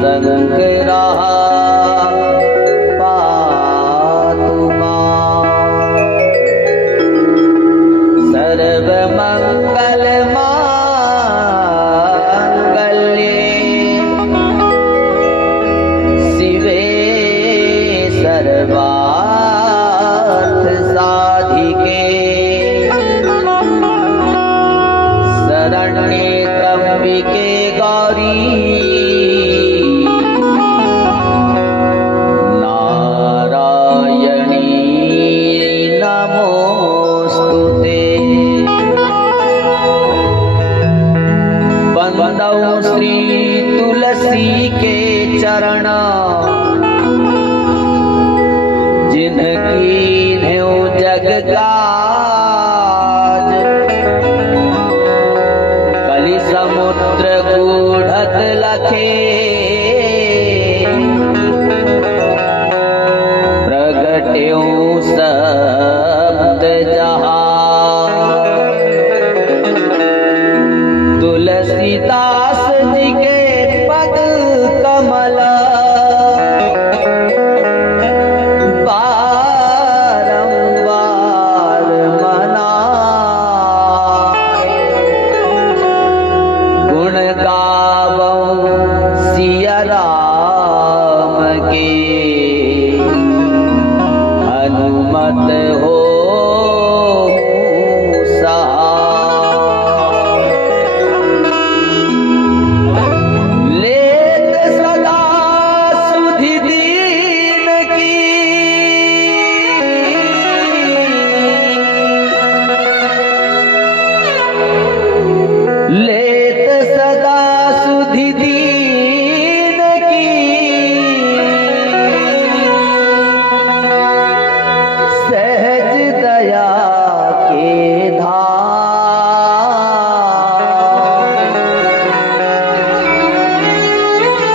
संग रहा पातु मां। सर्व मंगल मांगल्ये शिवे सर्वार्थ साधिके शरण्ये त्र्यंबिके गौरी नारायणी नमोस्तुते। बंदौ श्री तुलसी के चरण जिनकी न्यो जग काज। कलि समुद्र गूढ़त लखे प्रगट्यो सप्त जहां। तुलसीदास जी के पद कमल बारंबार मनाए। गुण गावऊं सिया राम के हनुमत हो लेत सदा सुधि दीन की। लेत सदा सुधि दीन की। सहज दया के धाम।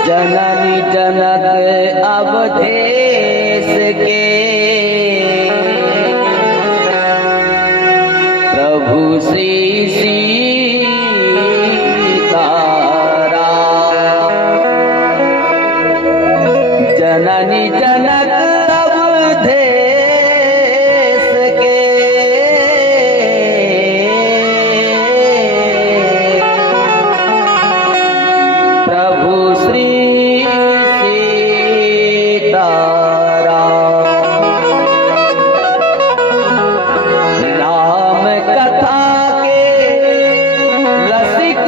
जननी जनक अवधेश के प्रभु श्री सीताराम। जननी जनक अवधेश के प्रभु श्री सीताराम। नाम कथा के रसिक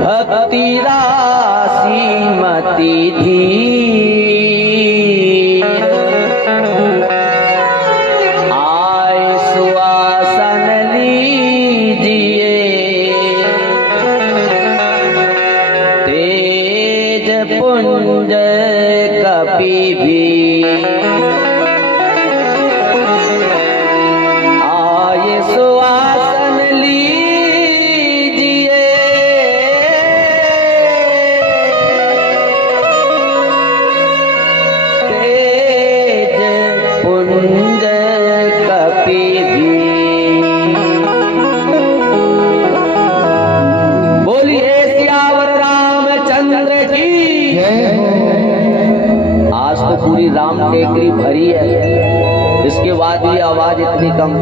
भक्ति राशि मति धीर। आय सुआसन लीजिए तेज पुंज कपि भी। आय सुआसन लीजिए तेज पुंज कपि भी। बोलिए सियावर रामचंद्र की। आज तो पूरी राम टेकरी भरी है, इसके बाद ये आवाज इतनी कम।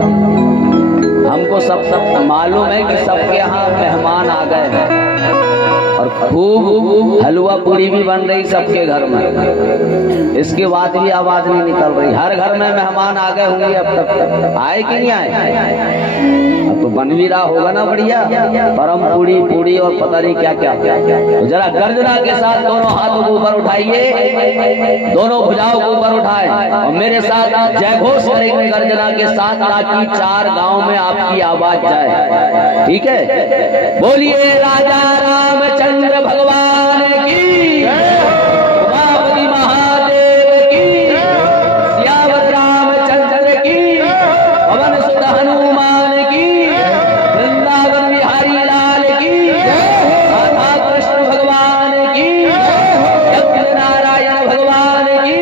हमको सब मालूम है कि सबके यहाँ मेहमान आ गए हैं और खूब हलवा पूरी भी बन रही सबके घर में। इसके बाद भी आवाज नहीं निकल रही। हर घर में मेहमान आ गए होंगे अब तक। आए कि नहीं आए? अब तो बन भी रहा होगा ना बढ़िया। परम पूरी पूरी और पता नहीं क्या क्या। तो जरा गर्जना के साथ दोनों हाथों को ऊपर उठाइए, दोनों भुजाओं को ऊपर उठाएं और मेरे साथ जय घोष करेंगे गर्जना के साथ, ताकि 4 गांव में आपकी आवाज जाए। ठीक है? बोलिए राजा रामचंद्र भगवान की, उमापति महादेव की, सियावर रामचंद्र की, पवन सुत हनुमान की, वृंदावन बिहारी लाल की, राधा कृष्ण भगवान की, यज्ञ नारायण भगवान की,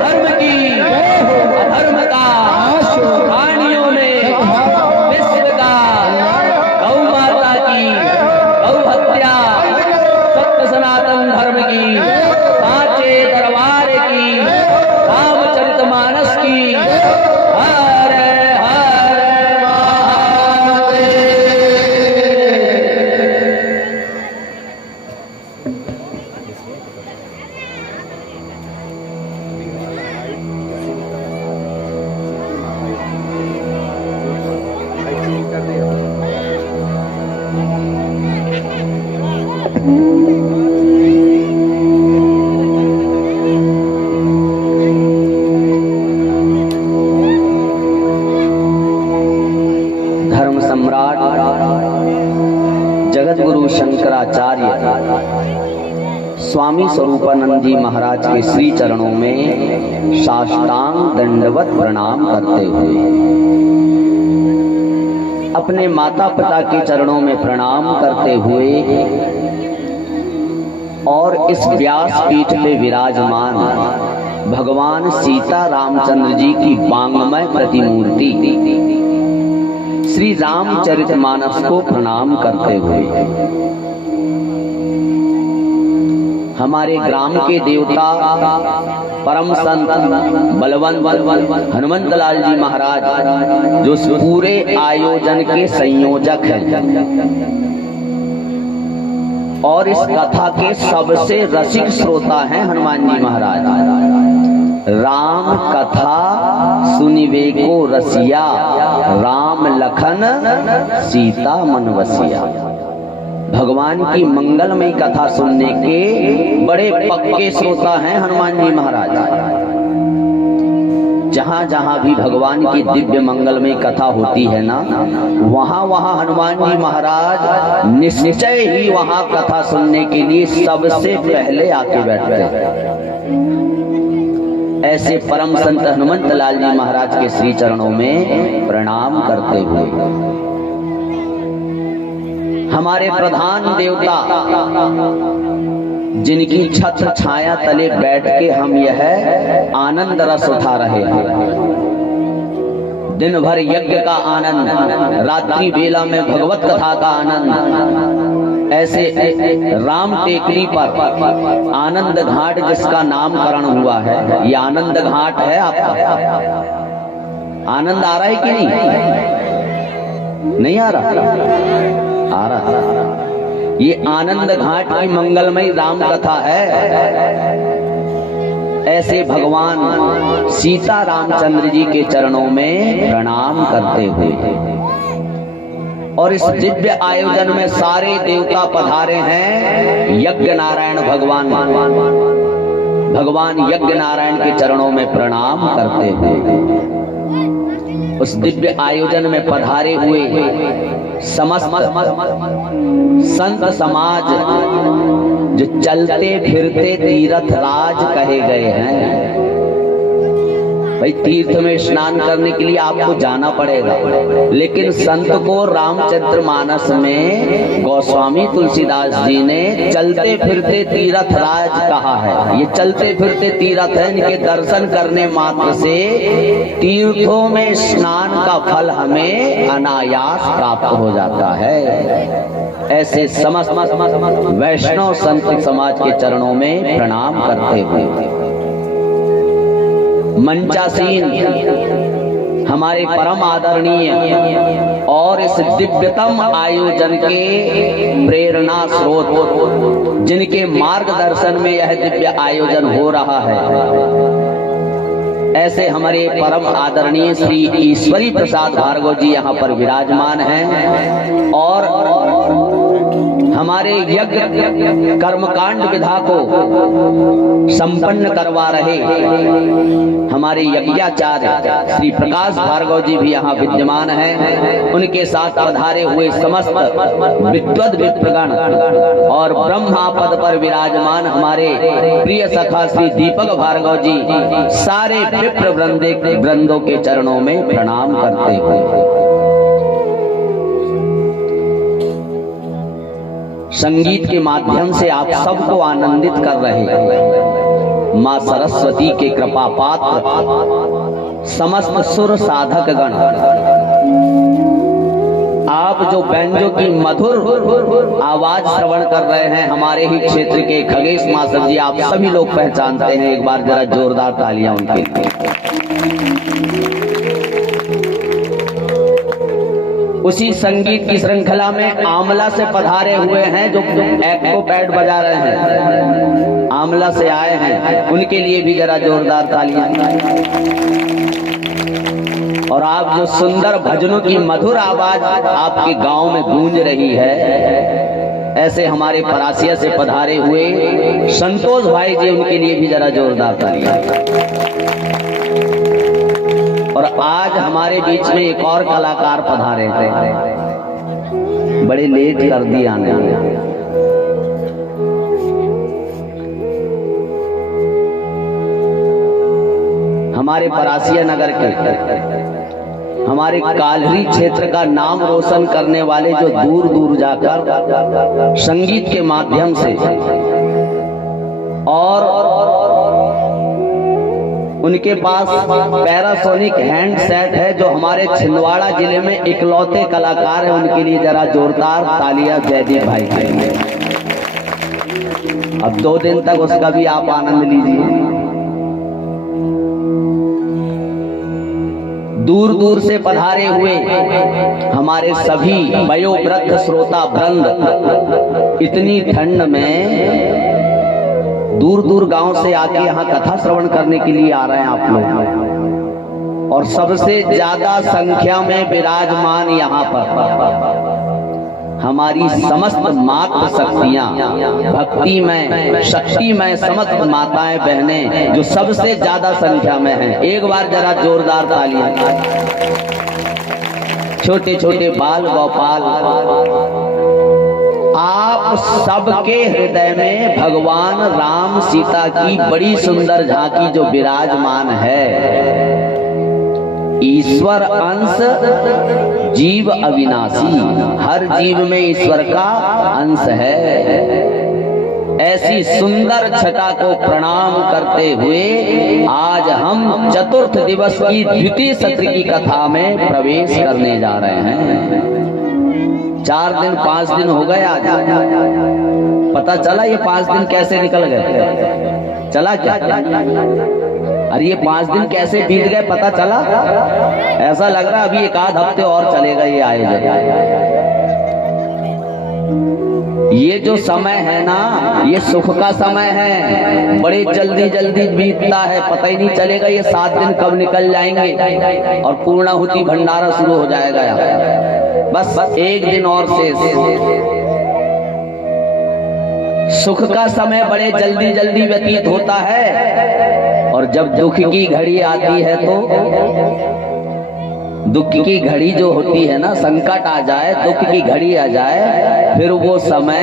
धर्म की, अधर्म का, प्राणियों में विश्व का, गौ माता सम्राट जगतगुरु शंकराचार्य स्वामी स्वरूपानंद जी महाराज के श्री चरणों में साष्टांग दंडवत प्रणाम करते हुए, अपने माता पिता के चरणों में प्रणाम करते हुए और इस व्यास पीठ पे विराजमान भगवान सीता रामचंद्र जी की वांगमय प्रतिमूर्ति श्री रामचरितमानस को प्रणाम करते हुए, हमारे ग्राम के देवता परम संत बलवंत हनुमंतलाल जी महाराज जो पूरे आयोजन के संयोजक हैं और इस कथा के सबसे रसिक श्रोता हैं हनुमान जी महाराज। राम कथा सुनिवे को रसिया, राम लखन सीता मन बसिया। भगवान की मंगलमयी कथा सुनने के बड़े पक्के श्रोता हैं हनुमान जी महाराज। जहां जहां भी भगवान की दिव्य मंगलमयी कथा होती है ना, वहां वहां हनुमान जी महाराज निश्चय ही वहां कथा सुनने के लिए सबसे पहले आके बैठते हैं। ऐसे परम संत हनुमंतलाल जी महाराज के श्री चरणों में प्रणाम करते हुए, हमारे प्रधान देवता जिनकी छत्र छाया तले बैठ के हम यह आनंद रस उठा रहे हैं, दिन भर यज्ञ का आनंद, रात्रि बेला में भगवत कथा का आनंद, ऐसे राम टेकरी पर आनंद घाट जिसका नामकरण हुआ है, ये आनंद घाट है। आपका आनंद आ रहा है कि नहीं आ रहा? आ रहा। ये आनंद घाट की मंगलमयी राम कथा है। ऐसे भगवान सीता रामचंद्र जी के चरणों में प्रणाम करते हुए और इस दिव्य आयोजन में सारे देवता पधारे हैं। यज्ञ नारायण भगवान यज्ञ नारायण के चरणों में प्रणाम करते हुए उस दिव्य आयोजन में पधारे हुए समस्त संत समाज जो चलते फिरते तीर्थ राज कहे गए हैं। भाई तीर्थ में स्नान करने के लिए आपको जाना पड़ेगा, लेकिन संत को रामचरितमानस में गोस्वामी तुलसीदास जी ने चलते फिरते तीर्थ राज कहा है। ये चलते फिरते तीर्थ है, इनके दर्शन करने मात्र से तीर्थों में स्नान का फल हमें अनायास प्राप्त हो जाता है। ऐसे समस्त वैष्णव संत समाज के चरणों में प्रणाम करते हुए मंचासीन हमारे परम आदरणीय और इस दिव्यतम आयोजन के प्रेरणा स्रोत, जिनके मार्गदर्शन में यह दिव्य आयोजन हो रहा है, ऐसे हमारे परम आदरणीय श्री ईश्वरी प्रसाद भार्गव जी यहाँ पर विराजमान हैं और हमारे यज्ञ कर्मकांड विधा को संपन्न करवा रहे हमारे यज्ञाचार्य श्री प्रकाश भार्गव जी भी यहाँ विद्यमान हैं। उनके साथ पधारे हुए समस्त विद्वद विप्रगण और ब्रह्मा पद पर विराजमान हमारे प्रिय सखा श्री दीपक भार्गव जी, सारे विप्र वृंदों के चरणों में प्रणाम करते हुए संगीत के माध्यम से आप सबको आनंदित कर रहे हैं। मां सरस्वती के कृपा पात्र समस्त सुर साधक गण, आप जो बैंजो की मधुर आवाज श्रवण कर रहे हैं, हमारे ही क्षेत्र के खगेश मास्टर जी आप सभी लोग पहचानते हैं। एक बार जरा जोरदार तालियां उनके लिए। उसी संगीत की श्रृंखला में आमला से पधारे हुए हैं जो एक्को पैड बजा रहे हैं, आमला से आए हैं, उनके लिए भी जरा जोरदार तालियां। और आप जो सुंदर भजनों की मधुर आवाज आपके गांव में गूंज रही है, ऐसे हमारे परासिया से पधारे हुए संतोष भाई जी, उनके लिए भी जरा जोरदार तालियां। और आज हमारे बीच में एक और कलाकार पधारे थे, बड़े लेट कर दिया आने में। हमारे परासिया नगर के, हमारे काल्हरी क्षेत्र का नाम रोशन करने वाले जो दूर दूर जाकर संगीत के माध्यम से और उनके पास पैरासोनिक हैंड सेट है, जो हमारे छिंदवाड़ा जिले में इकलौते कलाकार हैं, उनके लिए जरा जोरदार तालियां जयदीप भाई के लिए। अब 2 दिन तक उसका भी आप आनंद लीजिए। दूर दूर से पधारे हुए हमारे सभी वयोवृद्ध श्रोता वृंद इतनी ठंड में दूर दूर गांव से आके यहाँ कथा श्रवण करने के लिए आ रहे हैं आप लोग, और सबसे ज्यादा संख्या में विराजमान यहाँ पर हमारी समस्त मातृ शक्तियां, भक्ति में शक्ति में समस्त माताएं बहनें जो सबसे ज्यादा संख्या में हैं। एक बार जरा जोरदार तालियां। छोटे छोटे बाल गोपाल, आप सबके हृदय में भगवान राम सीता की बड़ी सुंदर झांकी जो विराजमान है। ईश्वर अंश जीव अविनाशी, हर जीव में ईश्वर का अंश है। ऐसी सुंदर छटा को प्रणाम करते हुए आज हम चतुर्थ दिवस की द्वितीय सत्र की कथा में प्रवेश करने जा रहे हैं। 4 दिन 5 दिन हो गए आज, पता चला ये 5 दिन कैसे निकल गए? चला क्या? अरे ये 5 दिन कैसे बीत गए पता चला? ऐसा लग रहा है अभी 1 आध हफ्ते और चलेगा ये आयोजन। ये जो समय है ना, ये सुख का समय है, बड़े जल्दी जल्दी बीतता है, पता ही नहीं चलेगा ये 7 दिन कब निकल जाएंगे और पूर्णाहुति भंडारा शुरू हो जाएगा यार। बस 1 दिन और शेष। सुख का समय बड़े जल्दी जल्दी व्यतीत होता है, और जब दुख की घड़ी आती है तो दुख की घड़ी जो होती है ना, संकट आ जाए, दुख की घड़ी आ जाए, फिर वो समय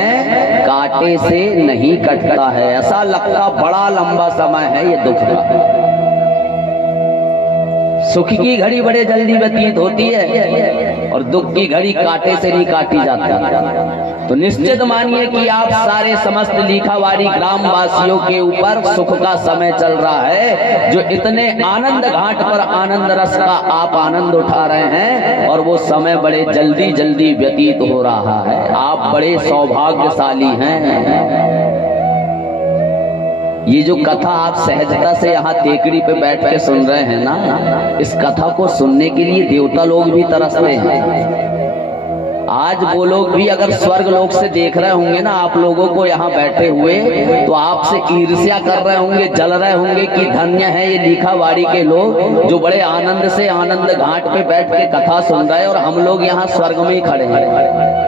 कांटे से नहीं कटता है। ऐसा लगता बड़ा लंबा समय है ये दुख का। सुख की घड़ी बड़े जल्दी व्यतीत होती है और दुख की घड़ी कांटे से नहीं काटी जाती। तो निश्चित मानिए कि आप सारे समस्त लीखावाड़ी ग्राम वासियों के ऊपर सुख का समय चल रहा है, जो इतने आनंद घाट पर आनंद रस का आप आनंद उठा रहे हैं, और वो समय बड़े जल्दी जल्दी व्यतीत हो रहा है। आप बड़े सौभाग्यशाली हैं। ये जो कथा आप सहजता से यहाँ टेकड़ी पे बैठ के सुन रहे हैं ना, इस कथा को सुनने के लिए देवता लोग भी तरसते हैं। आज वो लोग भी अगर स्वर्ग लोक से देख रहे होंगे ना आप लोगों को यहाँ बैठे हुए, तो आपसे ईर्ष्या कर रहे होंगे, जल रहे होंगे कि धन्य है ये लीखावाड़ी के लोग जो बड़े आनंद से आनंद घाट पे बैठ के कथा सुन रहे हैं, और हम लोग यहाँ स्वर्ग में ही खड़े हैं।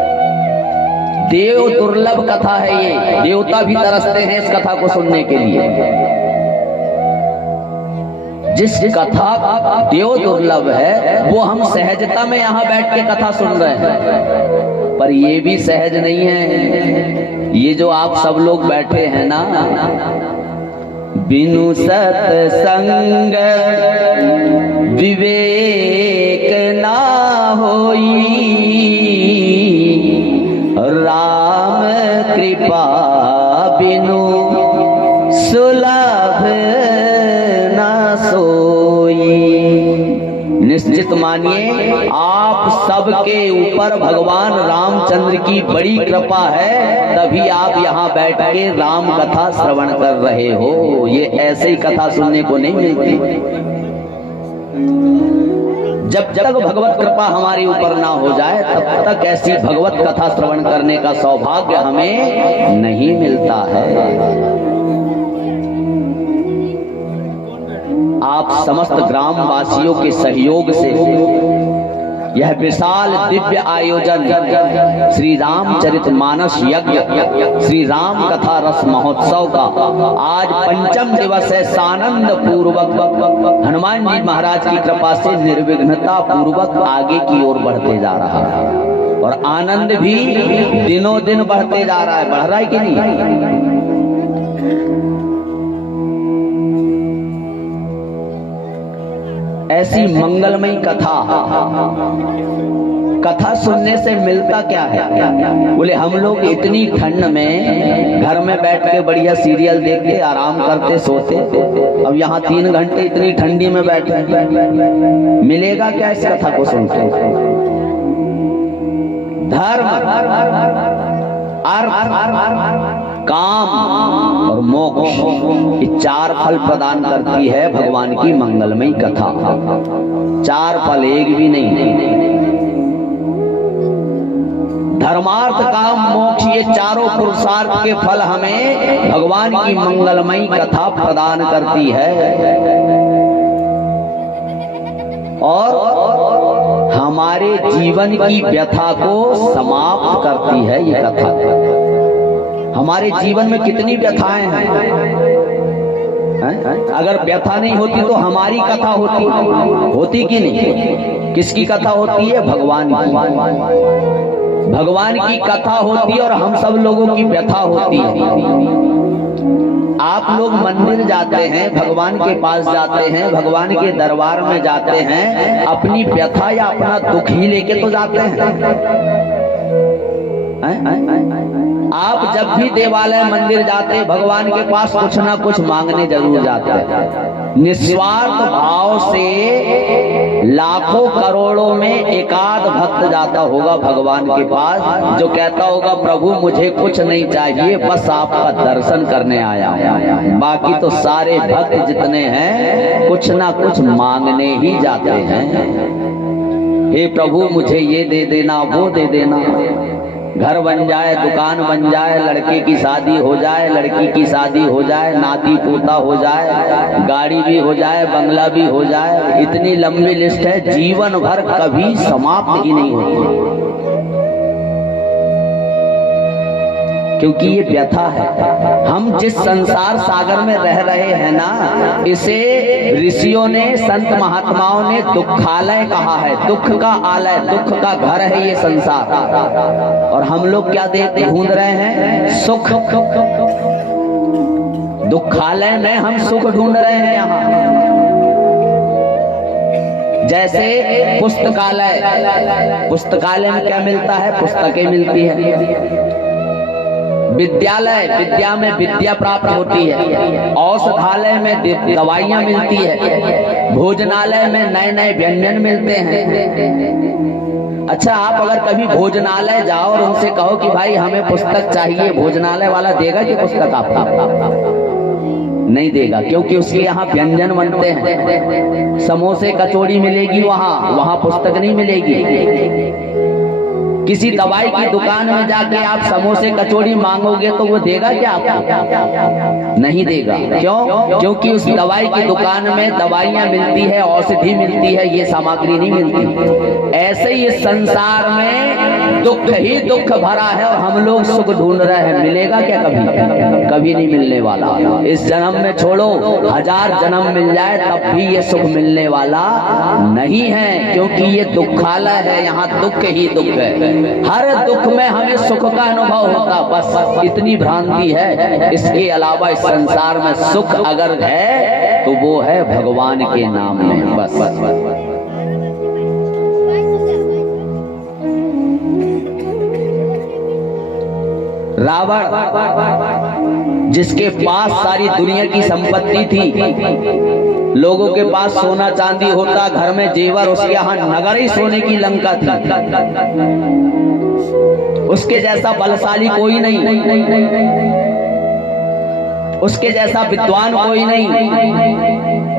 देव दुर्लभ कथा है ये, देवता भी तरसते हैं इस कथा को सुनने के लिए। जिस कथा देव दुर्लभ है वो हम सहजता में यहाँ बैठ के कथा सुन रहे हैं, पर ये भी सहज नहीं है। ये जो आप सब लोग बैठे हैं ना, बिनु सत्संग विवेक ना होई, राम कृपा बिनु सुलभ न सोई। निश्चित मानिए आप सबके ऊपर भगवान रामचंद्र की बड़ी कृपा है, तभी आप यहाँ बैठ के राम कथा श्रवण कर रहे हो। ये ऐसे ही कथा सुनने को नहीं मिलती। जब तक भगवत कृपा हमारे ऊपर ना हो जाए तब तक ऐसी भगवत कथा श्रवण करने का सौभाग्य हमें नहीं मिलता है। आप समस्त ग्राम वासियों के सहयोग से यह विशाल दिव्य आयोजन श्री रामचरितमानस यज्ञ श्री राम कथा रस महोत्सव का आज 5म दिवस है। सानंद पूर्वक हनुमान जी महाराज की कृपा से निर्विघ्नता पूर्वक आगे की ओर बढ़ते जा रहा है। और आनंद भी दिनों दिन बढ़ते जा रहा है। बढ़ रहा है कि नहीं? ऐसी मंगलमयी कथा सुनने से मिलता क्या है? बोले हम लोग इतनी ठंड में घर में बैठ के बढ़िया सीरियल देखते, आराम करते, सोते, अब यहाँ 3 घंटे इतनी ठंडी में बैठे, मिलेगा क्या इस कथा को सुनते? धर्म, अर्थ, काम और मोक्ष, ये 4 फल प्रदान करती है भगवान की मंगलमयी कथा। 4 फल, एक भी नहीं। धर्मार्थ, काम, मोक्ष, ये चारों पुरुषार्थ के फल हमें भगवान की मंगलमयी कथा प्रदान करती है और हमारे जीवन की व्यथा को समाप्त करती है ये कथा। हमारे जीवन में कितनी व्यथाएं हैं, अगर व्यथा नहीं होती तो हमारी कथा होती कि नहीं? किसकी कथा होती है? भगवान की। भगवान की कथा होती है और हम सब लोगों की व्यथा होती है। आप लोग मंदिर जाते हैं, भगवान के पास जाते हैं, भगवान के दरबार में जाते हैं, अपनी व्यथा या अपना दुख ही लेके तो जाते हैं। आप जब भी देवालय मंदिर जाते, भगवान के पास कुछ ना कुछ मांगने जरूर जाते हैं। निस्वार्थ भाव से लाखों करोड़ों में एकाध भक्त जाता होगा भगवान के पास, जो कहता होगा प्रभु मुझे कुछ नहीं चाहिए, बस आपका दर्शन करने आया। बाकी तो सारे भक्त जितने हैं कुछ ना कुछ मांगने ही जाते हैं। हे प्रभु मुझे ये दे देना, वो दे देना, घर बन जाए, दुकान बन जाए, लड़के की शादी हो जाए, लड़की की शादी हो जाए, नाती पोता हो जाए, गाड़ी भी हो जाए, बंगला भी हो जाए। इतनी लंबी लिस्ट है, जीवन भर कभी समाप्त ही नहीं होती, क्योंकि ये व्यथा है। हम जिस संसार सागर में रह रहे हैं ना, इसे ऋषियों ने, संत महात्माओं ने दुखालय कहा है। दुख का आलय, दुख का घर है ये संसार। और हम लोग क्या ढूंढ रहे हैं? सुख। दुखालय में हम सुख ढूंढ रहे हैं। यहाँ जैसे पुस्तकालय में क्या मिलता है? पुस्तकें मिलती है। विद्यालय, विद्या में विद्या प्राप्त होती है। औषधालय में दवाइयाँ मिलती है। भोजनालय में नए नए व्यंजन मिलते हैं। अच्छा, आप अगर कभी भोजनालय जाओ और उनसे कहो कि भाई हमें पुस्तक चाहिए, भोजनालय वाला देगा कि पुस्तक आपको? नहीं देगा, क्योंकि उसके यहाँ व्यंजन बनते हैं। समोसे कचौड़ी मिलेगी वहाँ पुस्तक नहीं मिलेगी। किसी दवाई की दुकान में जाके आप समोसे कचौड़ी मांगोगे तो वो देगा क्या आपको? नहीं देगा। क्यों? क्योंकि उस दवाई की दुकान में दवाइयाँ मिलती है, औषधि मिलती है, ये सामग्री नहीं मिलती। ऐसे ही इस संसार में दुख ही दुख भरा है और हम लोग सुख ढूंढ रहे हैं। मिलेगा क्या? कभी नहीं मिलने वाला। इस जन्म में छोड़ो, 1000 जन्म मिल जाए तब भी ये सुख मिलने वाला नहीं है, क्योंकि ये दुखालय है, यहाँ दुख ही दुख है। हर दुख में हमें सुख का अनुभव होता, बस इतनी भ्रांति है। इसके अलावा इस संसार में सुख अगर है तो वो है भगवान के नाम में, बस। रावण जिसके पास सारी दुनिया की संपत्ति थी, लोगों के पास सोना चांदी होता, घर में जेवर, उसके यहाँ नगर ही सोने की लंका थी। उसके जैसा बलशाली कोई नहीं, उसके जैसा विद्वान कोई नहीं।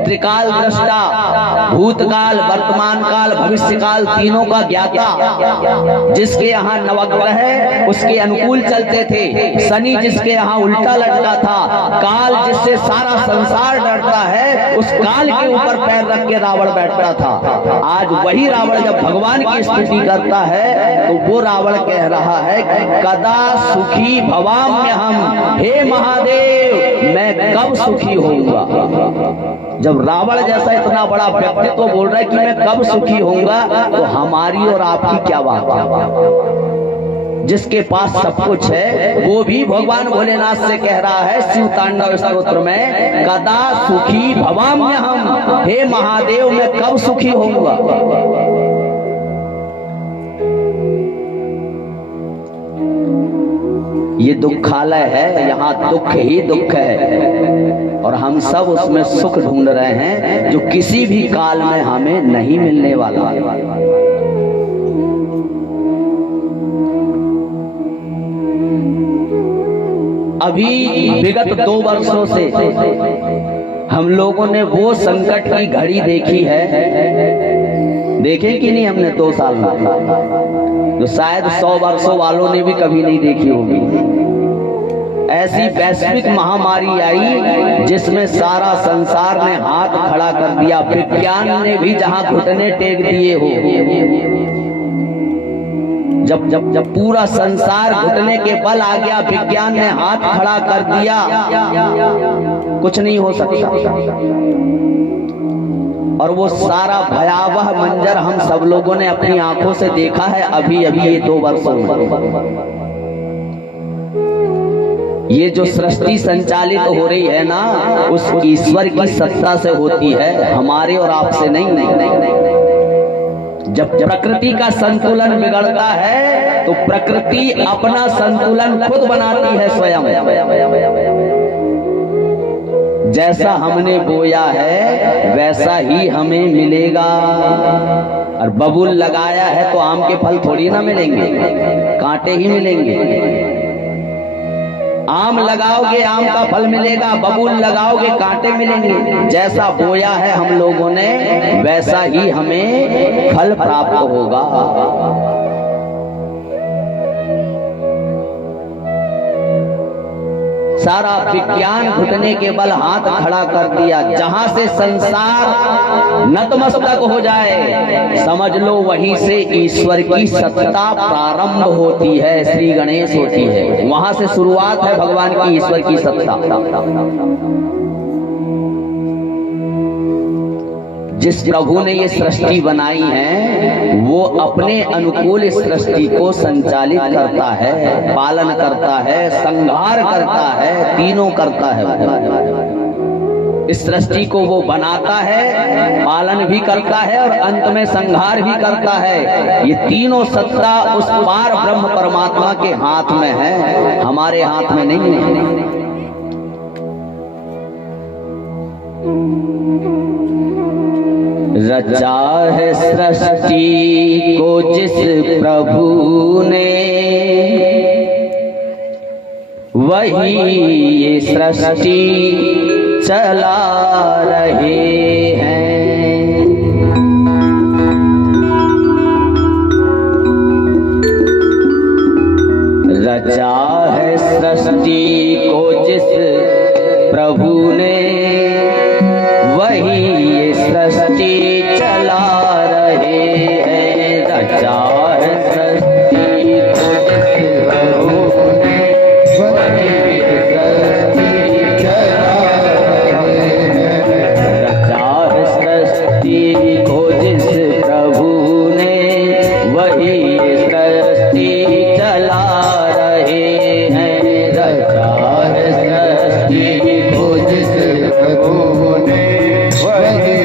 त्रिकाल दृष्टा, भूतकाल, वर्तमान काल, भविष्य काल, तीनों का ज्ञाता, जिसके यहाँ नवग्रह उसके अनुकूल चलते थे, शनि जिसके यहाँ उल्टा लटका था, काल जिससे सारा संसार डरता है, उस काल के ऊपर पैर रख के रावण बैठता था। आज वही रावण जब भगवान की स्तुति करता है तो वो रावण कह रहा है कदा सुखी भवाम्य हम, हे महादेव मैं कब सुखी होऊंगा। जब रावण जैसा इतना बड़ा व्यक्तित्व बोल रहा है कि मैं कब सुखी होऊंगा, तो हमारी और आपकी क्या बात है? जिसके पास सब कुछ है, वो भी भगवान भोलेनाथ से कह रहा है शिव तांडव स्तोत्र में, कदा सुखी भवाम्य हम, हे महादेव मैं कब सुखी होऊंगा। ये दुखालय है, यहाँ दुख ही दुख है और हम सब उसमें सुख ढूंढ रहे हैं जो किसी भी काल में हमें नहीं मिलने वाला। अभी विगत 2 वर्षों से हम लोगों ने वो संकट की घड़ी देखी है, देखे कि नहीं हमने 2 साल में, जो शायद 100 वर्षों वालों ने भी कभी नहीं देखी होगी। ऐसी वैश्विक महामारी आई जिसमें सारा संसार ने हाथ खड़ा कर दिया, विज्ञान ने भी जहां घुटने टेक दिए हो। जब पूरा संसार घुटने के बल आ गया, विज्ञान ने हाथ खड़ा कर दिया, कुछ नहीं हो सकता। और वो सारा भयावह मंजर हम सब लोगों ने अपनी आंखों से देखा है अभी ये 2 वर्षों में। ये जो सृष्टि संचालित हो रही है ना, उस ईश्वर की सत्ता से होती है, हमारे और आपसे नहीं। जब प्रकृति का संतुलन बिगड़ता है तो प्रकृति अपना संतुलन खुद बनाती है स्वयं। जैसा हमने बोया है वैसा ही हमें मिलेगा। और बबूल लगाया है तो आम के फल थोड़ी ना मिलेंगे, कांटे ही मिलेंगे। आम लगाओगे आम का फल मिलेगा, बबूल लगाओगे कांटे मिलेंगे। जैसा बोया है हम लोगों ने वैसा ही हमें फल प्राप्त होगा। सारा विज्ञान घुटने के बल हाथ खड़ा कर दिया। जहां से संसार नतमस्तक हो जाए, समझ लो वहीं से ईश्वर की सत्ता प्रारंभ होती है, श्री गणेश होती है। वहां से शुरुआत है भगवान की, ईश्वर की सत्ता। जिस प्रभु ने ये सृष्टि बनाई है वो अपने अनुकूल इस सृष्टि को संचालित करता है, पालन करता है, संहार करता है, तीनों करता है। इस सृष्टि को वो बनाता है, पालन भी करता है और अंत में संहार भी करता है। ये तीनों सत्ता उस पार ब्रह्म परमात्मा के हाथ में है, हमारे हाथ में नहीं है। रचा है सृष्टि को जिस प्रभु ने, वही ये सृष्टि चला रहे हैं। रचा है सृष्टि को जिस प्रभु ने, वही ये सृष्टि चला रहे हैं। रचा है सृष्टि को जिस प्रभु ने, वही ये सृष्टि चला रहे हैं। रचा है सृष्टि को जिस प्रभु ने, वही ये सृष्टि चला रहे हैं। रचा है सृष्टि को जिस प्रभु ने, वही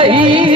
रही